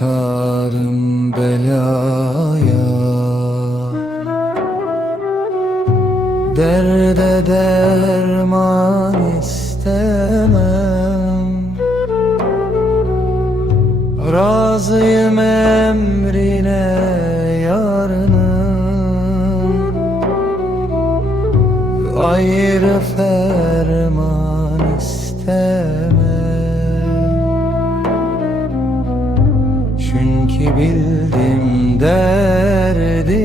giriftarım belaya, derde derman istemem. Razıyım emrine yarınım, ayrı ferman istemem. Çünkü bildim derdimin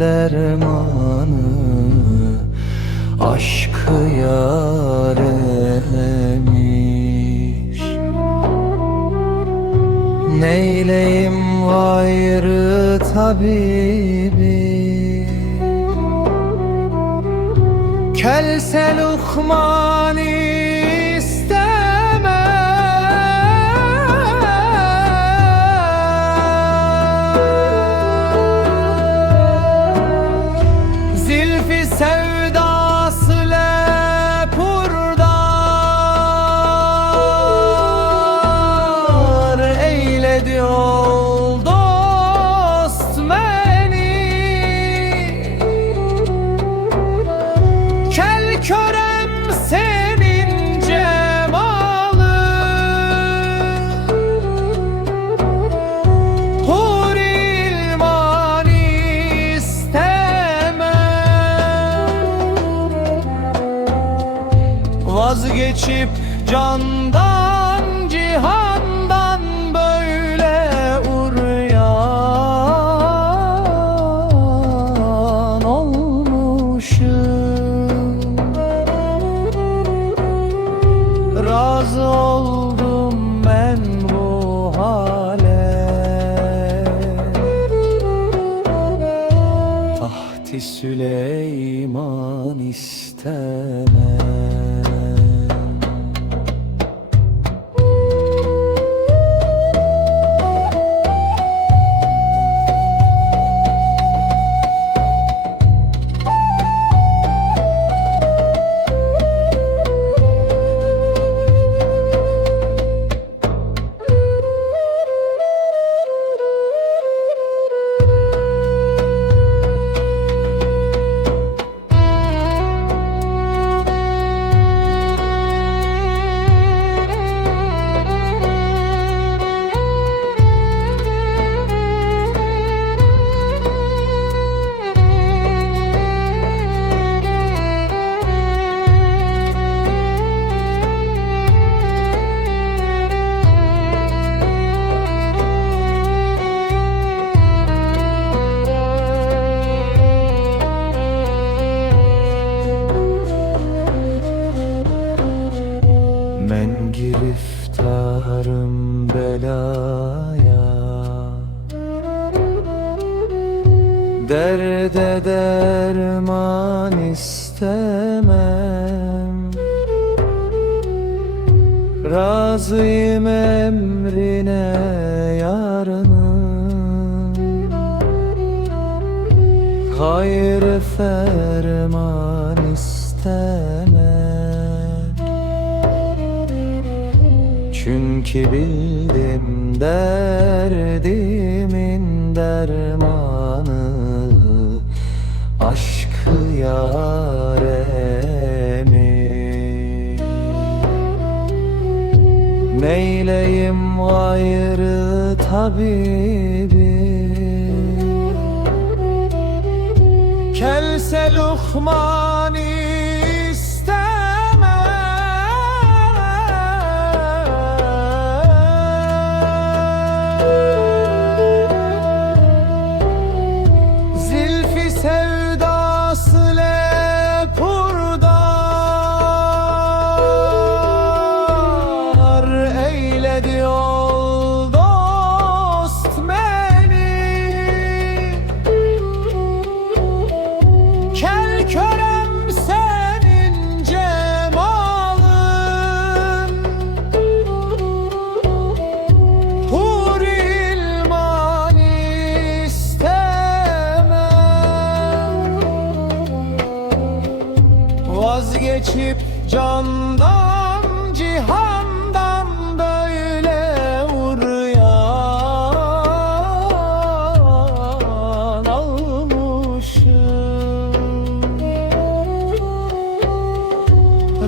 dermanı aşkı yaremiş. Neyleyim gayrı tabibi, kelse Lokman'ı sevdası lepurdar eyledi yol dost beni. Kel körem senin cemalın, huril mani vazgeçip candan cihandan böyle uryan olmuşum. Razı oldum ben bu hale, Tahti Süleyman istemem. Ben giriftarım belaya, derde derman istemem. Razıyım emrine yarınım, hayır ferman istemem. Çünkü bildim derdimin dermanı aşkı yaremiş. Neyleyim gayrı tabibi, kelse Lokman'ı sevdası lepurdar eyledi yol dost beni. Kel körem senin cemalın, huril mani vazgeçip candan cihandan böyle uryan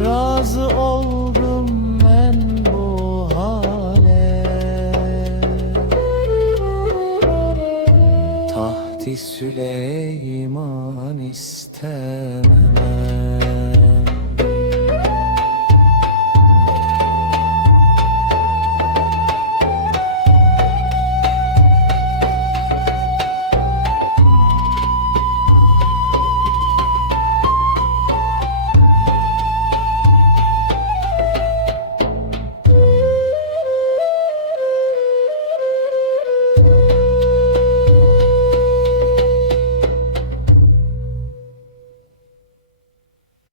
razı oldum ben bu hale. Tahti Süleyman istemem.